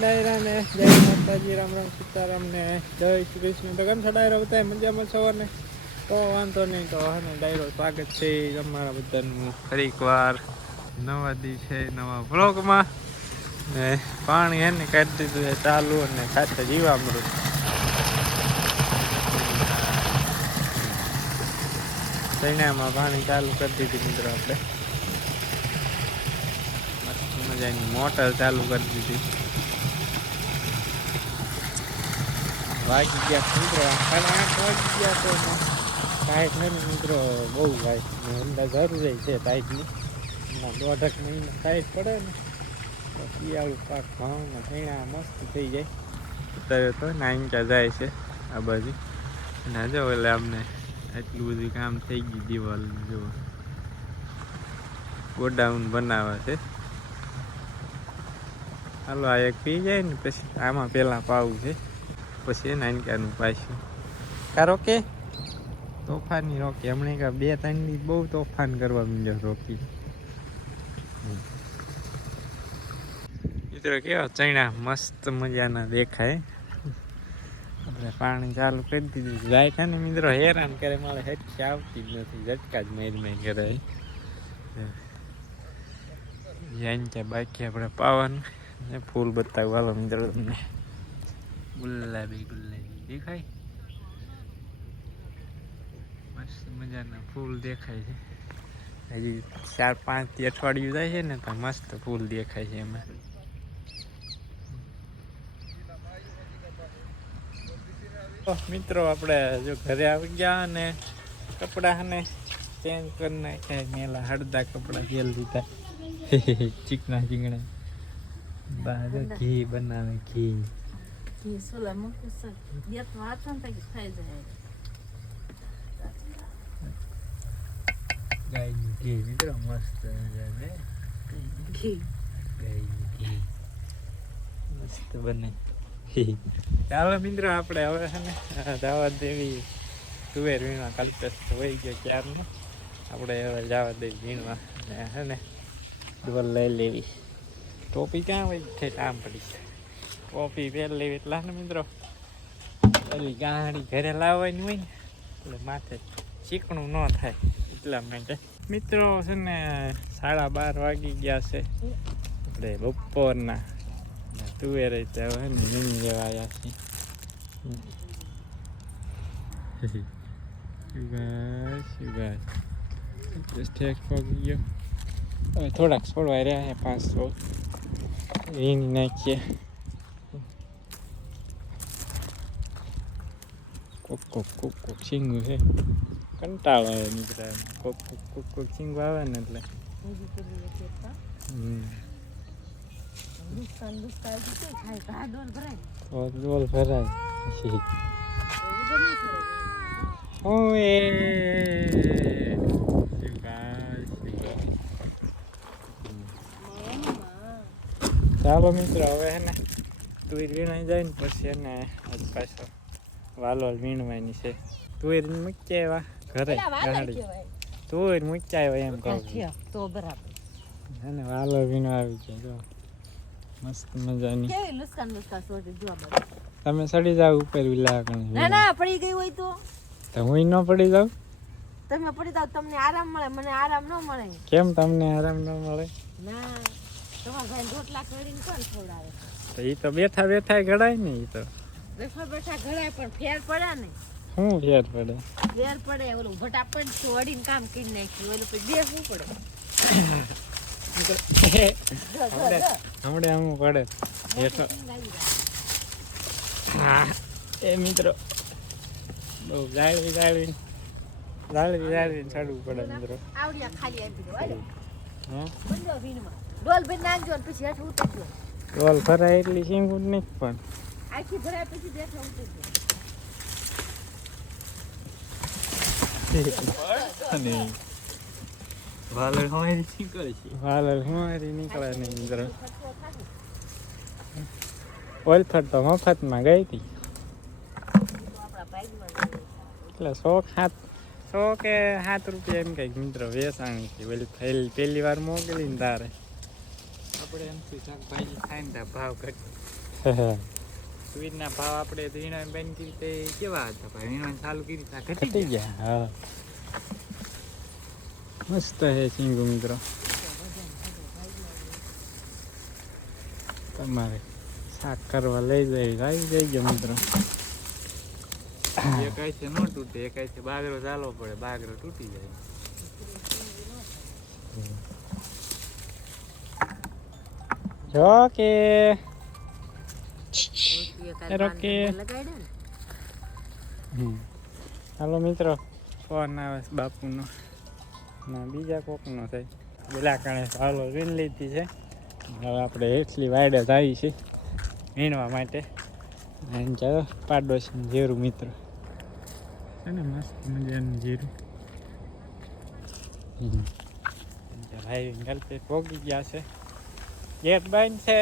ડાયરા ને જય માતાજી, રામ રામ સીતારામ ને જય શ્રી કૃષ્ણ. તો કેમ છે ડાયરો બધા મજામાં સવારને? તો વાંધો નહીં, તો હા ડાયરો સ્વાગત છે તમારા બધાનું ફરી એકવાર નવા દી છે નવા બ્લોગમાં. ને પાણી એને કાઢી દીધું છે ચાલુ અને સાથે જીવામૃત. ચણામાં પાણી ચાલુ કરી દીધી મિત્રો આપણે. મસ્ત મજાની મોટર ચાલુ કરી દીધી. વાગી ગયા મિત્રો, 8:30 વાગી ગયા તો ટાઈટ નથી મિત્રો, બહુ વાઈટ અંદાજ જરૂર છે ટાઈટની. 1.5 મહિનો ટાઈટ પડે ને તો શિયાળું પાક ઘઉંના ચણા મસ્ત થઈ જાય. અત્યારે તો નાઈંકા જાય છે આ બાજુ. અને જો એટલે અમને એટલું બધું કામ થઈ ગયું દિવાલનું. જો ગોડાઉન બનાવે છે. હાલો આ એક પી જાય ને પછી આમાં પહેલાં પાવું છે, પછી નાનકાનું પાછું કા રોકે તોફાની રોકી. હમણાં કાં 2-3 દી બહુ તોફાન કરવા માંડ્યો રોકી. મિત્રો કેવા ચણા મસ્ત મજાના દેખાય. આપણે પાણી ચાલુ કરી દીધું. ગાય છે ને મિત્રો હેરાન કરે, મારે હેઠી આવતી જ નથી, ઝટકા જ મારી કરે. જાય કે બાકી આપણે પાવાનું ફૂલ બતાવું હાલો મિત્રો તમને. ગુલાબી દેખાય, મસ્ત મજાના ફૂલ દેખાય છે. હજી 4-5 થી અઠવાડિયું જાય છે ને તો મસ્ત ફૂલ દેખાય છે એમાં. મિત્રો આપણે જો ઘરે આવી ગયા અને કપડાને ચેન્જ કરી નાખ્યા. મેલા હળદા કપડા જેલ લીધા ચીકણા ચીકણા. બહાર ઘી બનાવે, ઘી ગાયનું ઘી મિત્રો મસ્ત મસ્ત બને. ચાલો મિત્રો આપણે હવે છે ને જવા દેવી તુવેર વીણવા. કલ્પેશ વહી ગયો ક્યારનો. આપણે હવે જવા દેવી વીણવા ને છે ને ડોલ લઈ લેવી. ટોપી ક્યાં હોય છે? આમ પડી ટોપી પહેરી લેવી એટલા ને મિત્રો. પેલી ગાડી ઘરે લાવવાની હોય ને એટલે માથે ચીકણું ન થાય એટલા માટે. મિત્રો છે ને 12:30 વાગી ગયા છે. આપણે બપોરના તુવેર હવે વીણી લેવા આવ્યા છીએ. ઠેક પગી ગયો. હવે થોડાક છોડવા રહ્યા 500 વીણી નાખીએ. કોક છીંગું છે, કંટાળો આવે મિત્રો. કોક છીંગું આવે ને એટલે ડોલ ભરાય. ચાલો મિત્રો હવે હે ને તુવેર વીણાઈ જાય ને પછી એને પાછો વાલોલ વીણવાની છે. તુવેર મૂકી આવ્યા ઘરે ગાડી, તુવેર મૂકી આવ્યા એમ કહું તો બરાબર. અને વાલોલ વીણવા આવી ગયા. જો મસ્ત મજાની. તમે ચડી જાવ ઉપર વિલા કણે. ના પડી ગઈ હોય તો હું ન પડી જાઉં. તમે પડી જાવ, તમને આરામ મળે, મને આરામ ન મળે. કેમ તમને આરામ ન મળે? ના તમારા ભાઈ રોટલા કરીને કોણ ખવડાવે? તો એ તો બેઠા બેઠા ઘડાય ને. એ તો બેઠા ઘડાય પણ ફેર પડે ને. શું ફેર પડે? ફેર પડે. ઓલું ફટાફટ છોડીને કામ કરી નાખ્યું, ઓલું પછી દેવું પડે. હમણાં આમ પડે બેઠો. એ મિત્રો બહુ જાળવીને ચડવું પડે મિત્રો. આવડિયા ખાલી આપી દો. હા બંધો વીણમાં ડોલ ભરી નાખજો ને પછી હેઠ ઉતરજો. ડોલ ભરાય એટલી સિંગું નહીં પણ આખી ભરાય પછી બેઠા ઉતરજો. વાલર હમારી નીકળે નહીં મિત્રો. ઓલફટ તો મફતમાં ગઈ હતી એટલે 100 કે 7 રૂપિયા એમ કંઈક મિત્રો વેચાણી હતી. પહેલી વાર મોકલી ને તારે આપણે એમથી શાકભાજી ખાઈને ભાવ ઘટી તુવેરના ભાવ આપણે વીણો બેન કરી તે કેવા હતા ભાઈ? વીણો ચાલુ કરી તા ઘટી ગયા. હા, મસ્ત હે સિંગુ મિત્રો. તમારે શાક કરવા લઈ જાય આવી જજો મિત્રો. એકાય છે ન તૂટે, એકાય છે બાગરો ચાલવો પડે, બાગરો તૂટી જાય. જો કે રોકે હાલો મિત્રો, ફોન આવે છે બાપુનો ના બીજા કોકનો થાય. બોલા કણે હાલો વીણ લીધી છે. હવે આપણે એટલી વાયડે જ આવી છે વીણવા માટે. અને ચાલો પાડોશી જીરું મિત્રો છે ને, મસ્ત મજાનું જીરું. ભાઈ ગલતે પોગી ગયા છે. ગેટ બંધ છે,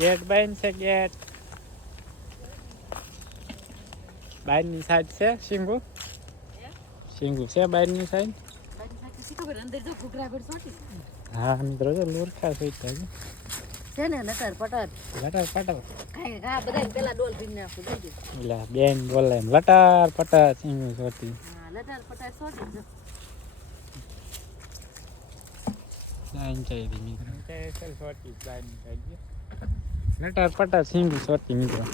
ગેટ બંધ છે, ગેટ બહારની સાઈડ છે. સિંગુ સિંગુ છે બહારની સાઈડ. હા મિત્રો, જો લુરખા સોઈતા છે ને લટર પટર લટર પટર. ખાઈ હા બધા પેલા ડોલ પીને નાખું દેજો. એટલે બેન બોલે એમ લટર પટર સિંગુ સોતી. હા લટર પટર સોટી જો. લાઈન ચાઈ મિત્રો ચાઈ સોતી લાઈન ચાઈ. લટર પટર સિંગુ સોતી મિત્રો.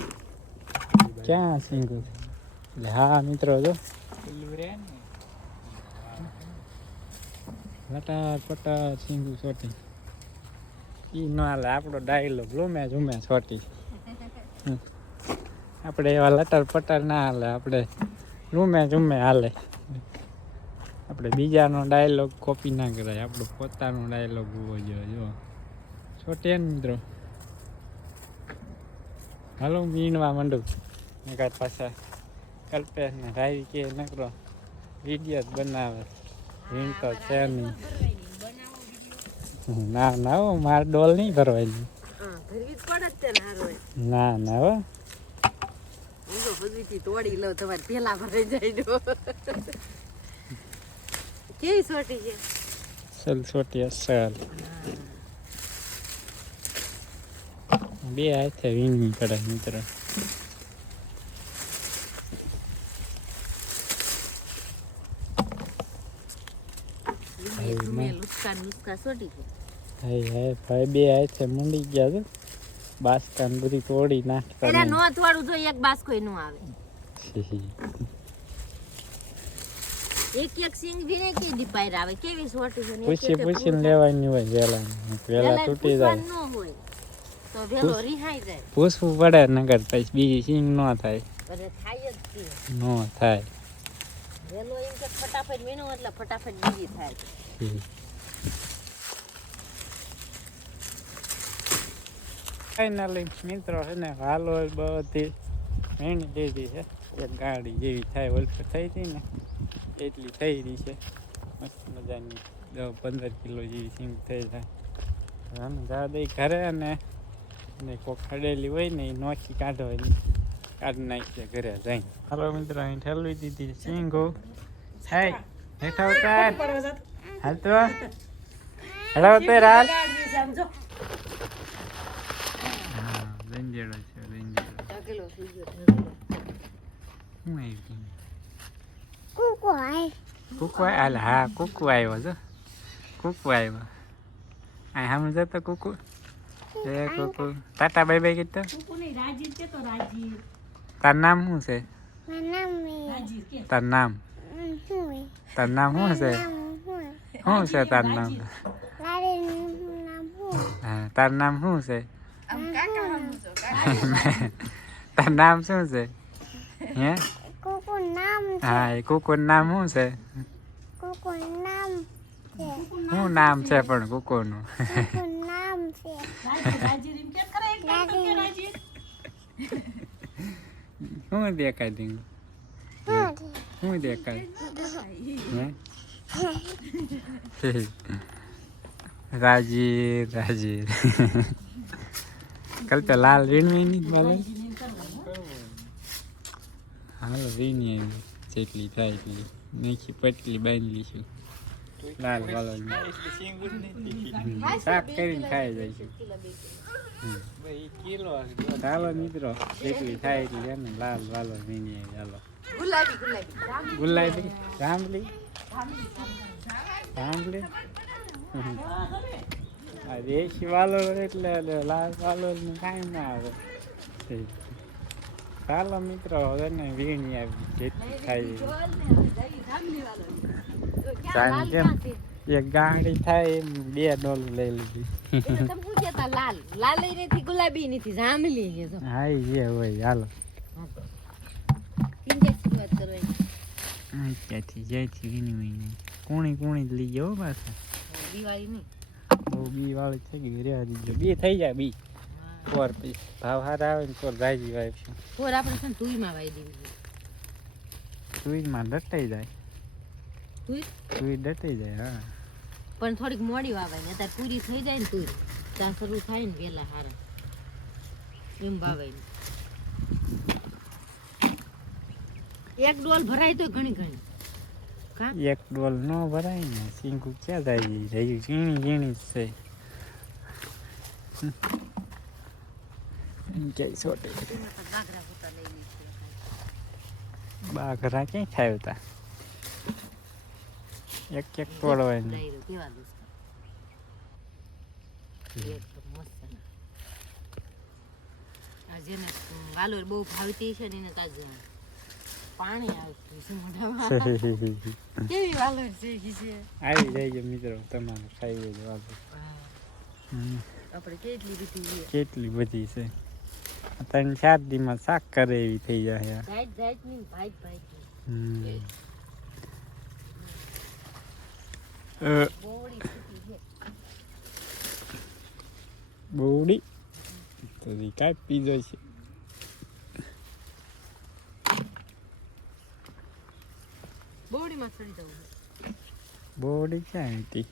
ક્યાં સિંગુ? એટલે હા મિત્રો, જો પેલું રે ને લટર પટર સિંગુ સોતી. ઈ ન હાલે આપણો ડાયલોગ લૂમે ઝૂમે સોટી. આપણે એવા લટર પટર ના હાલે, આપણે લૂમે ઝૂમે હાલે. આપણે બીજાનો ડાયલોગ કોપી ના કરાય, આપણો પોતાનો ડાયલોગ હોવો જોઈએ. જો છોટે ને મિત્રો. હાલો વીણવા માંડું. નકર પાછા કલ્પેશ ને રાવી કે નકરો વિડીયો જ બનાવે. વીણતો છે નહીં. ના ના હો, મારે ડોલ નહીં ભરવાની. હા ભરવી જ પડે જ તે ને હારો. ના ના હો, હું તો બધીથી તોડી લઉં, તમારે પેલા ભરાઈ જાય જો. કેવી સોટી છે? સલ છોટી અસલ. બે હાથે વીણવી પડે મિત્રો. મેં લુસ્કા સોટી છે. હાય હાય ભાઈ, બે હાથે મૂંડી ગયા છે. બાસકાન બધી તોડી નાખતા પેલા નો થોડું જો એક બાસ કોઈ નો આવે. એક એક સિંગ ભીને કે દીપાઈ આવે કેવી સોટી છે ને. પૂછી પૂછીને લેવાની હોય વેલા. વેલા તૂટી જાય ન હોય તો વેલો રિહાઈ જાય. પૂછવું પડે, નગર પછી બીજી સિંગ ન થાય. અરે થાય જ છે. ન થાય. વેલો એમ કે ફટાફટ વીણો એટલે ફટાફટ બીજી થાય. ફાઇનલી મિત્રો છે ને, હાલો બધી વીણી લીધી છે. એક ગાડી જેવી થાય ઓલપર થઈ હતી ને એટલી થઈ રહી છે. મસ્ત મજાની 10-15 કિલો જેવી સિંગ થઈ જાય. આમ જવા દઈ ઘરે, અને કોઈક ખડેલી હોય ને એ નોખી કાઢવાની, કાઢી નાખીએ ઘરે જઈને. હાલો મિત્રો, અહીં ઠેલવી દીધી સિંગો. થાય હેઠા ઉતાર હાલ તો હેઠા ઉતાર હાલ. હા દંજેડો છે, દંજેડો. ઢગલો થઈ ગયો શું આવી ગયું? કુકુ હાલ. હા કુકુ આવ્યો છો, કુકુ આવ્યો. આ સામે જતો કુકુ. એ કુકુ ટાટા બાય બાય કીધું. તાર નામ શું છે? તાર નામ તાર નામ શું છે? શું છે તાર નામ? હા તાર નામ શું છે? તાર નામ શું છે? હે હા એ કુકુર નામ શું છે? શું નામ છે પણ કુકુરનું? શું દેખાય દીધું? શું દેખાય? રાજી રાજી કલ તો લાલ વીણવી નહીં મારે. હાલો વીણી જેટલી થાય એટલી નીચી પટલી બાંધી લઈશું. લાલ વાલોરની. શાક કરીને ખાઈ જાય છે. ચાલો મિત્રો જેટલી થાય એટલી છે ને લાલ વાલો વીણી ચાલો. ગુલાબી જાંબલી જાંબલી આ દેશી વાલો એટલે લાલ વાલો કાંઈ ના આવે. ચાલો મિત્રો હવે ને વીણી આવી જેટલી થાય કેમ એક ગાડી થાય એમ 2 ડોલ લઈ લીધી. લાલ નથી ગુલાબી નથી જાંબલી છે તો. હા એ હોય હાલો. ક્યાંથી જયથી વીણી કુણી જ લઈ જાઓ પાછા. દિવાળી નહીં બહુ બી વાળી થઈ ગઈ રેવા દીધો. બી થઈ જાય બી 4 પીસ ભાવ સારા આવે ને તો રાજી વાવીશું. ફોર આપણે છે ને તુઈમાં વાવી દેવી. તુઈમાં ડટાઈ જાય. તુઈ ડટાઈ જાય હા. પણ થોડીક મોડી વાવાય ને અત્યારે પૂરી થઈ જાય ને તુઈ ત્યાં શરૂ થાય ને વેલા હારા એમ વાવાય ને. એક ડોલ ભરાય તો ઘણી એક ડોલ ન ભરાય ને સિંગુ ક્યાં જાય રહ્યું ઝીણી જ છે. ક્યાંય સોટે બાઘરા ક્યાંય થાય હતા એક તોડવાય ને. જેને વાલોર બહુ ભાવતી છે ને એને તાજ પાણી આવતું કેવી વાલોર છે આવી જાય મિત્રો તમારે ખાઈ જ વાલો. આપણે કેટલી બધી છે 3-4 દીમાં શાક કરે એવી થઈ જાય. બોડી તો કાંઈ પીધો છે. બોડી ક્યાં હતી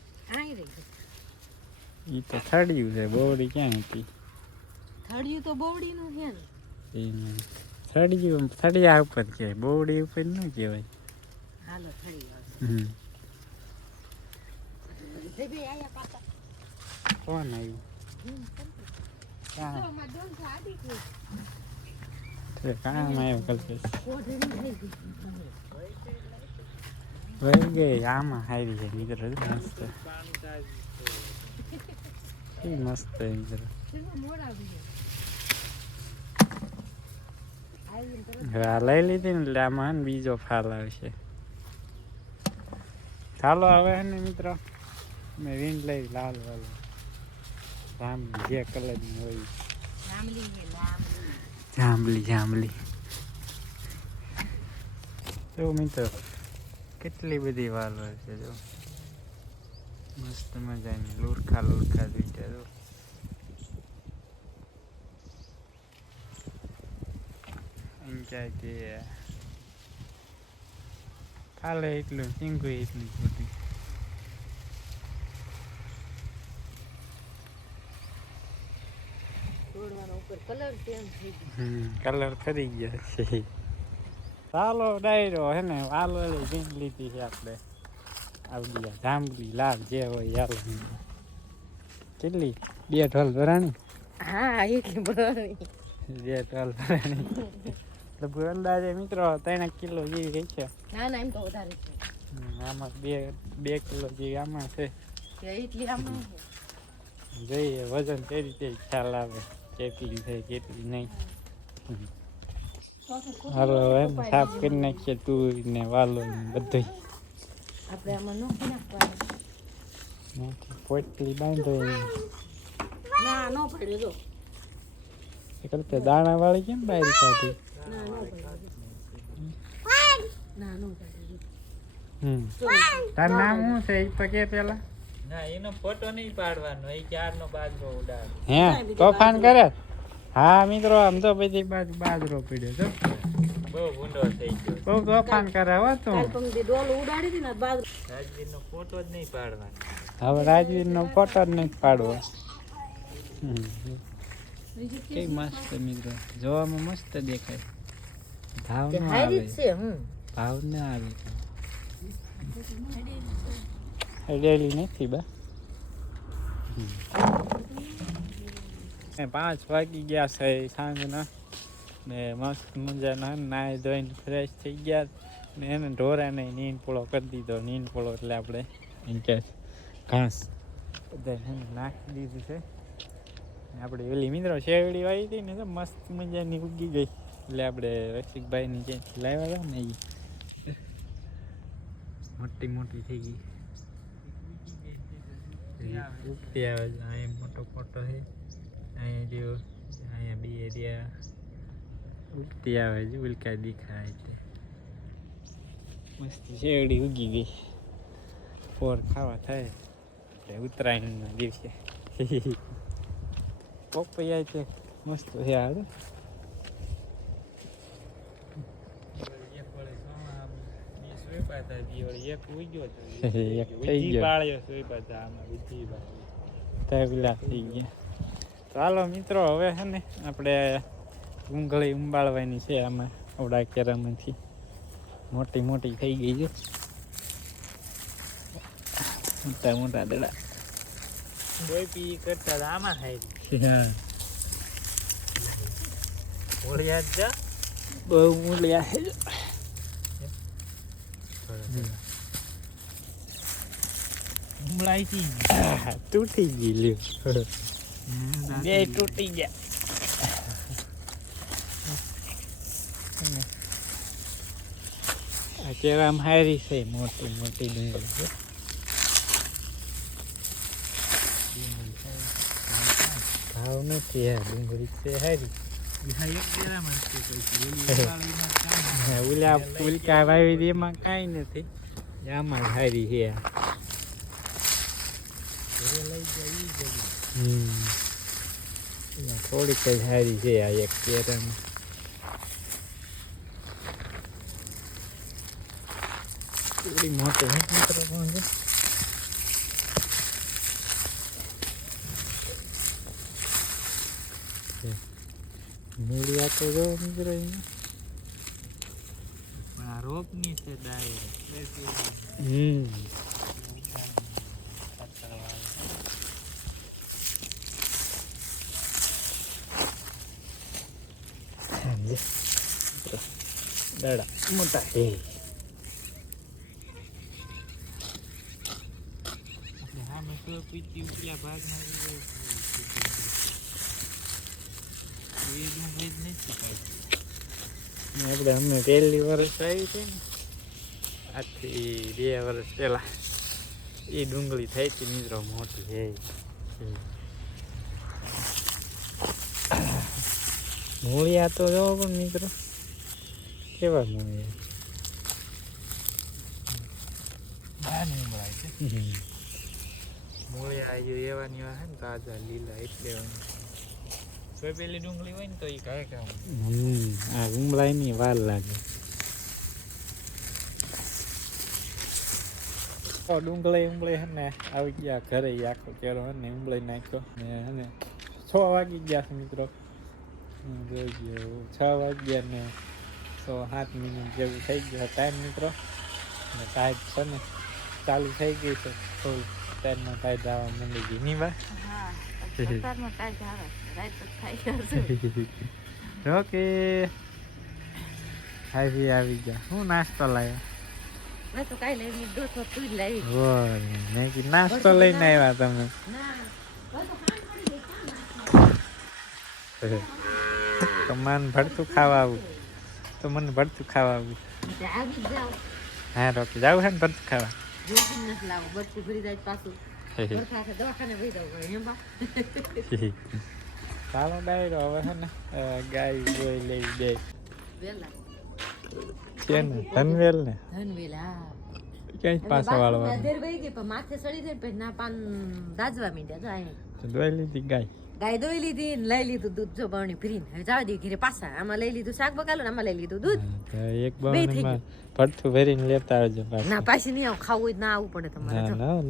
ઈ તો થડ્યું છે. બોડી ક્યાં હતી થળિયું તો બોવડી નું છે ને. થડિયા ઉપર કહેવાય બોવડી ઉપર ન કહેવાય. હાલો થળિયું કોણ આવ્યું કામ આવ્યો કલ્પેશ વહી ગઈ. આમાં હારી છે મિત્રો મસ્ત મસ્ત મિત્રો. આ લઈ લીધી ને એટલે આમાં બીજો ફાલ આવશે. ચાલો હવે ને મિત્રો મેં વીણ લઈ લાલ વાલો જાંબલી જે કલરની હોય જાંબલી જો મિત્રો કેટલી બધી વાલ હોય છે. જો મસ્ત મજાની લુરખા દુઈટા જો. ક્યાં કે કાલે એટલું સિંગુ એટલી ખોટી. કલર ફરી ગયા છે. ચાલો ડાયરો હે ને વાલો જીન લીધી છે આપણે આવડી જાંબલી લાલ જે હોય યાર. કેટલી 2 ઢોલ ભરાણી. હા એટલી ભરાણી 2 ઢોલ ભરાણી લગભગ અંદાજે મિત્રો 3 કિલો જેવી રહી છે. ના એમ તો વધારે છે. આમાં 2 કિલો જેવી આમાં છે. એટલી આમાં જોઈએ વજન કઈ રીતે ખ્યાલ આવે કેટલી છે કેટલી નહીં. હાલો એમ સાફ કરી નાખીએ તું ને વાલો ને બધું. આપણે આમાં નાખી નાખવાનું. પોટલી બાંધો ના નો પડે જો કરતે દાણા વાળી કેમ બહાર કાઢી. ના નો પડે. તાર નામ શું છે એ તો કે પેલા. ના એનો ફોટો નહીં પાડવાનો એ 4નો બાજરો ઉડાડ. હે તોફાન કરે. હા મિત્રો આમ તો બધી બાજુ બાજરો પડ્યો જો બહુ ગુંડો થઈ ગયો. બહુ તોફાન કરે હો તું. કાલ પંક્તિ ડોલ ઉડાડી હતી ને બાદ રાજવીરનો ફોટો જ નહીં પાડવાનો. હવે રાજવીરનો ફોટો જ નહીં પાડવો. કઈ મસ્ત મિત્રો જોવામાં મસ્ત દેખાય. ભાવ ન આવે. છે હું ભાવ ન આવે. અડેલી નથી બા. 5 વાગી ગયા છે સાંજના ને મસ્ત મજાના નાહી ધોઈને ફ્રેશ થઈ ગયા ને એને ઢોરાને નીંદ પોળો કરી દીધો. નીંદ પોળો એટલે આપણે એમ કે ઘાસ બધા નાખી દીધી છે. આપણે ઓલી મિત્રો શેરડી વાવી હતી ને તો મસ્ત મજાની ઉગી ગઈ એટલે આપણે રસિકભાઈની ક્યાંથી લાવ્યા હતા ને એ મોટી મોટી થઈ ગઈ ઉગતી આવે છે. અહીંયા મોટો ફોટો છે, અહીંયા જો અહીંયા બે એરિયા ઉગતી આવે છે. ઉલકા દેખાય છે મસ્ત શેરડી ઉગી ગઈ. પોર ખાવા થાય એટલે ઉત્તરાયણના દિવસે. પપૈયા છે મસ્ત છે હાલ. ચાલો મિત્રો હવે છે ને આપણે ડુંગળી ઉંબાળવાની છે. આમાં આવડા કેરામાંથી મોટી મોટી થઈ ગઈ છે. મોટા મોટા દડા કોઈ પી કરતા આમાં થાય ઓળિયા જ જા બહુ મૂલ્યા છે. ઉમળાઈ તૂટી ગઈ લ્યો. બે તૂટી ગયા. આ કેરામ હારી છે મોટી મોટી ડુંગળી છે. ભાવ નથી આ ડુંગળી છે હારી. ઓલા ઉલકા વાવી એમાં કાંઈ નથી. આમાં હારી છે. થોડીક જ હારી છે આ એક કેરામાં. થોડી મોટી મિત્રો પણ છે. મૂળિયા તો જો મિત્રો આ રોપ ની છે ડાયરેક્ટ. દડા મોટા હે. હા મેં તો પીતી ઉપલા ભાગમાં આપણે અમે પહેલી વર્ષ આવી છે ને આજથી 2 વર્ષ પહેલા એ ડુંગળી થઈ હતી મિત્રો મોટી છે. મૂળિયા તો જો પણ મિત્રો કેવા મૂળિયા મૂળિયા જો એવાની હોય ને તાજા લીલા એટલે સોયબેલી ડુંગળી હોય ને તો એ કાંઈ કામ. આ ઉમળાય ની વાર લાગે. ડુંગળી ઉમળી હે ને આવી ગયા ઘરે આખો કેરો હે ને ઉમળી નાખ્યો ને હે ને 6 વાગી ગયા છે મિત્રો. જોઈ 6 વાગ્યા ને 7 મિનિટ જેવું થઈ ગયો ટાઈમ મિત્રો. ને ટાઈટ છે ને ચાલુ થઈ ગઈ છે. ફૂલ ટાઈમમાં ટાઈટ આવવા માંડી ગઈ ની વાત. ઓકે આવી ગયા. હું નાસ્તો લાવ્યા? નાસ્તો લઈને આવ્યા તમે? તો મને ભરતું ખાવા આવું. તો મને ભરતું ખાવા આવું. હા રોકી જાવ છે ને ભરતું ખાવા. ચાલો ડાયરો હવે છે ને ગાય જોઈ લઈ દે છે ને ધનવેલ ને ક્યાંય પાછા વાળવા માથે સડી જાય પછી ના પાન દાજવા મીડ્યા દોઈ લીધી ગાય. ગાય દોઈ લીધી ને લઈ લીધું દૂધ જો બરણી ભરીને હવે જવા દે ઘરે પાછા. આમાં લઈ લીધું શાક બકાલો ને આમાં લઈ લીધું દૂધ. એક બરણીમાં ભરતું ભરીને લેતા આવજો પાછું. ના પાછી નહીં આવું. ખાવું હોય ના આવવું પડે તમારે.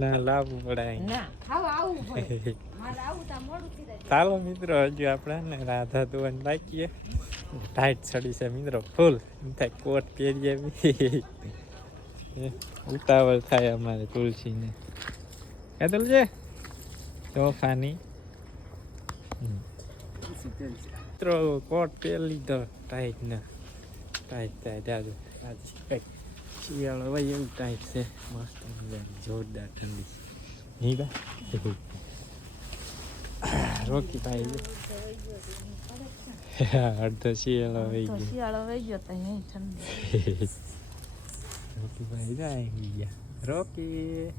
ના લાવવું પડે. ના ખાવા આવવું પડે. મારે આવું તો મોડું થઈ જાય. ચાલો મિત્રો હજુ આપણે ને રાધા ધોવાની બાકી ટાઈટ ચડી છે મિત્રો ફૂલ. એમ થાય કોટ પહેરીએ ઉતાવળ થાય અમારે તુલસીને. કાતલ છે તોફાની મિત્રો કોટ પહેરી લીધો ટાઈટ ને ટાઈટ આજે કંઈક શિયાળો હોય એવું ટાઈટ છે મસ્ત મજાની જોરદાર ઠંડી નહીં બા રોકી ભાઈ અડધો શિયાળો વહી ગયો શિયાળો વહી ગયો તો ઠંડી રોકી ભાઈ જાય ગયા રોકી